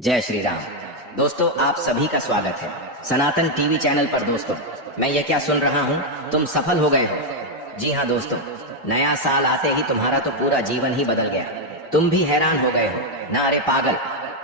जय श्री राम। दोस्तों, आप सभी का स्वागत है सनातन टीवी चैनल पर। दोस्तों, मैं ये क्या सुन रहा हूँ, तुम सफल हो गए हो। जी हाँ दोस्तों, नया साल आते ही तुम्हारा तो पूरा जीवन ही बदल गया। तुम भी हैरान हो गए हो ना। अरे पागल,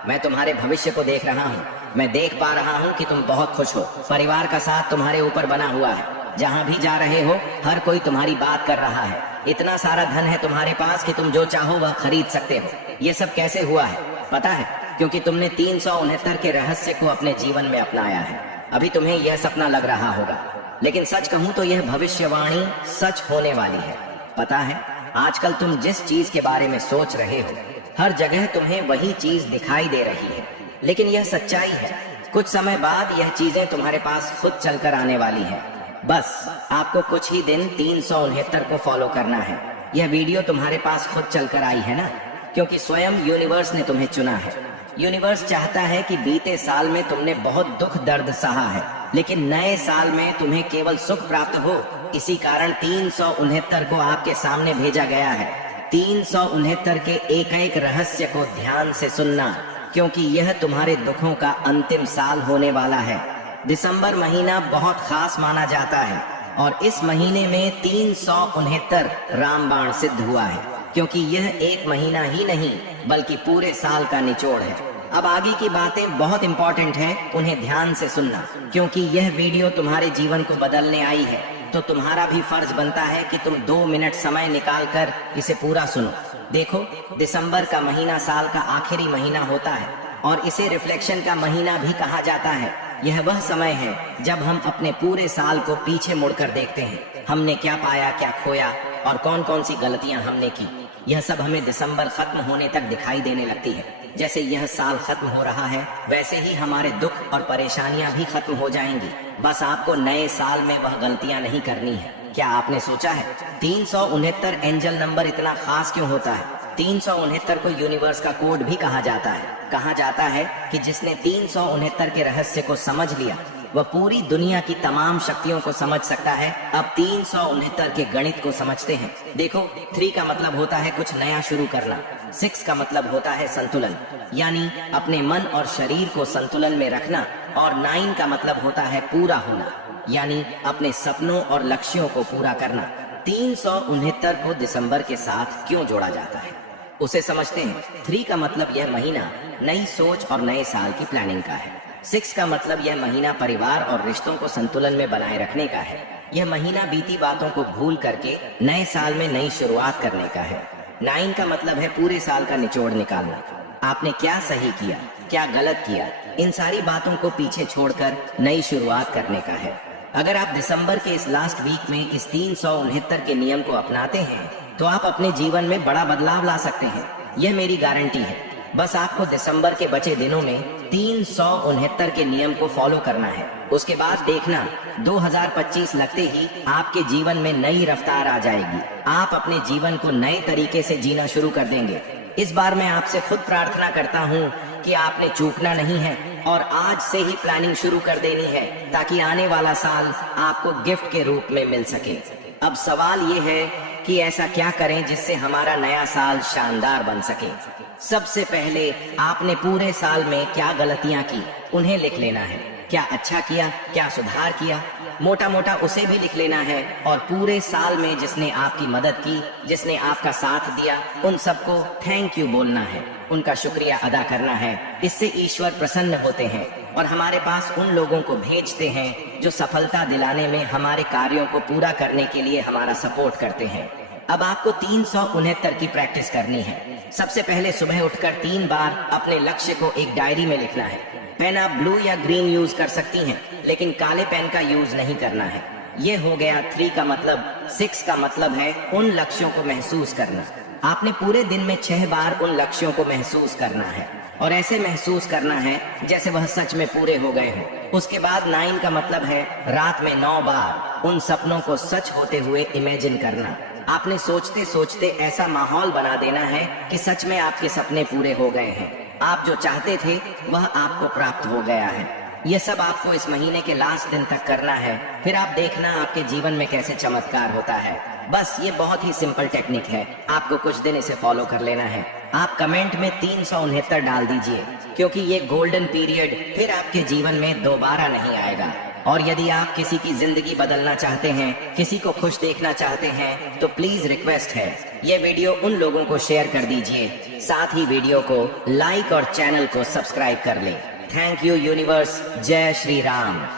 मैं तुम्हारे भविष्य को देख रहा हूँ। मैं देख पा रहा हूँ कि तुम बहुत खुश हो। परिवार का साथ तुम्हारे ऊपर बना हुआ है। जहाँ भी जा रहे हो हर कोई तुम्हारी बात कर रहा है। इतना सारा धन है तुम्हारे पास कि तुम जो चाहो वह खरीद सकते हो। ये सब कैसे हुआ है पता है? क्योंकि तुमने 369 के रहस्य को अपने जीवन में अपनाया है। अभी तुम्हें यह सपना लग रहा होगा, लेकिन सच कहूं तो यह भविष्यवाणी सच होने वाली है। पता है, आजकल तुम जिस चीज के बारे में सोच रहे हो हर जगह तुम्हें वही चीज दिखाई दे रही है। लेकिन यह सच्चाई है, कुछ समय बाद यह चीजें तुम्हारे पास खुद चलकर आने वाली है। बस आपको कुछ ही दिन 369 को फॉलो करना है। यह वीडियो तुम्हारे पास खुद चलकर आई है ना, क्योंकि स्वयं यूनिवर्स ने तुम्हें चुना है। यूनिवर्स चाहता है कि बीते साल में तुमने बहुत दुख दर्द सहा है, लेकिन नए साल में तुम्हें केवल सुख प्राप्त हो। इसी कारण 369 को आपके सामने भेजा गया है। 369 के एक एक रहस्य को ध्यान से सुनना, क्योंकि यह तुम्हारे दुखों का अंतिम साल होने वाला है। दिसंबर महीना बहुत खास माना जाता है और इस महीने में 369 रामबाण सिद्ध हुआ है, क्योंकि यह एक महीना ही नहीं बल्कि पूरे साल का निचोड़ है। अब आगे की बातें बहुत इंपॉर्टेंट हैं, उन्हें ध्यान से सुनना, क्योंकि यह वीडियो तुम्हारे जीवन को बदलने आई है। तो तुम्हारा भी फर्ज बनता है कि तुम 2 मिनट समय निकालकर इसे पूरा सुनो। देखो, दिसंबर का महीना साल का आखिरी महीना होता है और इसे रिफ्लेक्शन का महीना भी कहा जाता है। यह वह समय है जब हम अपने पूरे साल को पीछे मुड़कर देखते हैं। हमने क्या पाया, क्या खोया और कौन कौन सी गलतियां हमने की। यह सब हमें दिसंबर खत्म होने तक दिखाई देने लगती है। जैसे यह साल खत्म हो रहा है, वैसे ही हमारे दुख और परेशानियां भी खत्म हो जाएंगी। बस आपको नए साल में वह गलतियां नहीं करनी है। क्या आपने सोचा है 369 एंजल नंबर इतना खास क्यों होता है? 369 को यूनिवर्स का कोड भी कहा जाता है। कहा जाता है कि जिसने 369 के रहस्य को समझ लिया वह पूरी दुनिया की तमाम शक्तियों को समझ सकता है। अब 369 के गणित को समझते हैं। देखो, 3 का मतलब होता है कुछ नया शुरू करना। 6 का मतलब होता है संतुलन, यानी अपने मन और शरीर को संतुलन में रखना। और 9 का मतलब होता है पूरा होना, यानी अपने सपनों और लक्ष्यों को पूरा करना। 369 को दिसंबर के साथ क्यों जोड़ा जाता है उसे समझते हैं। 3 का मतलब यह महीना नई सोच और नए साल की प्लानिंग का है। 6 का मतलब यह महीना परिवार और रिश्तों को संतुलन में बनाए रखने का है। यह महीना बीती बातों को भूल करके नए साल में नई शुरुआत करने का है। 9 का मतलब है पूरे साल का निचोड़ निकालना। आपने क्या सही किया, क्या गलत किया, इन सारी बातों को पीछे छोड़कर नई शुरुआत करने का है। अगर आप दिसंबर के इस लास्ट वीक में इस 369 के नियम को अपनाते हैं तो आप अपने जीवन में बड़ा बदलाव ला सकते हैं। यह मेरी गारंटी है। बस आपको दिसंबर के बचे दिनों में 369 के नियम को फॉलो करना है। उसके बाद देखना, 2025 लगते ही आपके जीवन में नई रफ्तार आ जाएगी। आप अपने जीवन को नए तरीके से जीना शुरू कर देंगे। इस बार मैं आपसे खुद प्रार्थना करता हूँ कि आपने चूकना नहीं है और आज से ही प्लानिंग शुरू कर देनी है, ताकि आने वाला साल आपको गिफ्ट के रूप में मिल सके। अब सवाल ये है कि ऐसा क्या करें जिससे हमारा नया साल शानदार बन सके। सबसे पहले आपने पूरे साल में क्या गलतियां की उन्हें लिख लेना है। क्या अच्छा किया, क्या सुधार किया, मोटा मोटा उसे भी लिख लेना है। और पूरे साल में जिसने आपकी मदद की, जिसने आपका साथ दिया, उन सबको थैंक यू बोलना है, उनका शुक्रिया अदा करना है। इससे ईश्वर प्रसन्न होते हैं और हमारे पास उन लोगों को भेजते हैं जो सफलता दिलाने में हमारे कार्यों को पूरा करने के लिए हमारा सपोर्ट करते हैं। अब आपको 369 की प्रैक्टिस करनी है। सबसे पहले सुबह उठकर 3 बार अपने लक्ष्य को एक डायरी में लिखना है। पेन आप ब्लू या ग्रीन यूज कर सकती हैं, लेकिन काले पेन का यूज नहीं करना है। ये हो गया 3 का मतलब। 6 का मतलब है उन लक्ष्यों को महसूस करना। आपने पूरे दिन में 6 बार उन लक्ष्यों को महसूस करना है और ऐसे महसूस करना है जैसे वह सच में पूरे हो गए हों। उसके बाद 9 का मतलब है रात में 9 बार उन सपनों को सच होते हुए इमेजिन करना। आपने सोचते सोचते ऐसा माहौल बना देना है कि सच में आपके सपने पूरे हो गए हैं। आप जो चाहते थे वह आपको प्राप्त हो गया है। ये सब आपको इस महीने के लास्ट दिन तक करना है, फिर आप देखना आपके जीवन में कैसे चमत्कार होता है। बस ये बहुत ही सिंपल टेक्निक है, आपको कुछ दिन इसे फॉलो कर लेना है। आप कमेंट में 369 डाल दीजिए, क्योंकि ये गोल्डन पीरियड फिर आपके जीवन में दोबारा नहीं आएगा। और यदि आप किसी की जिंदगी बदलना चाहते हैं, किसी को खुश देखना चाहते हैं, तो प्लीज रिक्वेस्ट है, ये वीडियो उन लोगों को शेयर कर दीजिए, साथ ही वीडियो को लाइक और चैनल को सब्सक्राइब कर ले। Thank you universe. जय श्री राम।